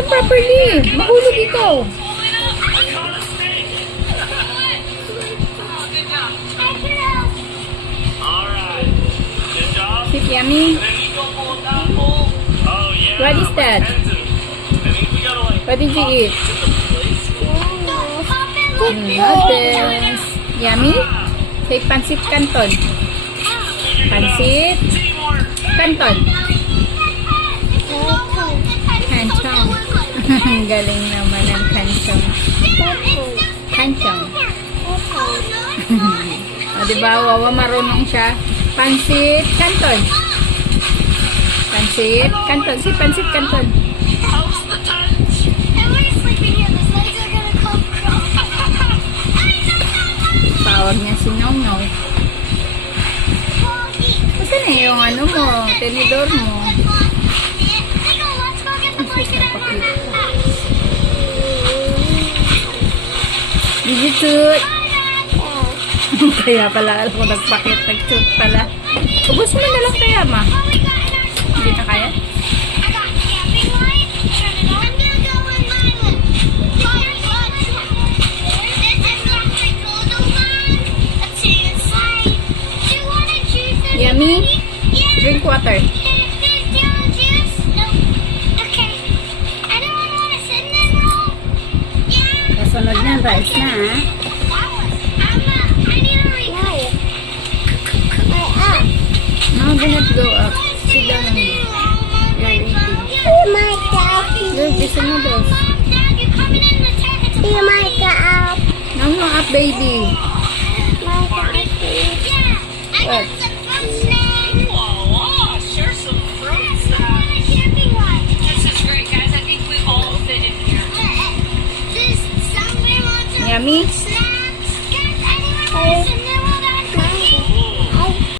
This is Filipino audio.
them properly. Mahulog ito. Is it yummy? What is that? What did you eat? Noodles. Yummy? Say Pansit Canton. Pansit Canton. Kanchong. Galing naman ang kanchong. Kanchong. O, diba? Wawa marunong siya. Pansit Canton. Pansit Canton. Si Pansit Canton. Tawag niya si Nong-Nong. Basta na yung ano mo, tenedor mo. Did you toot? Kaya pala alam ko nagpakit, nag-toot pala. Ubus mo na lang kaya, ma. Hindi na kaya? Yummy? Drink water. Kasunod na, rice na, ha? No, do not go up. Sit down on me. You're eating. Oh my God. Look, there's a noodles. Oh my God. No, up, baby. What? Share some fruits. This is great, guys. I think we all fit in here. Yummy? Snacks. Guys, anyone want some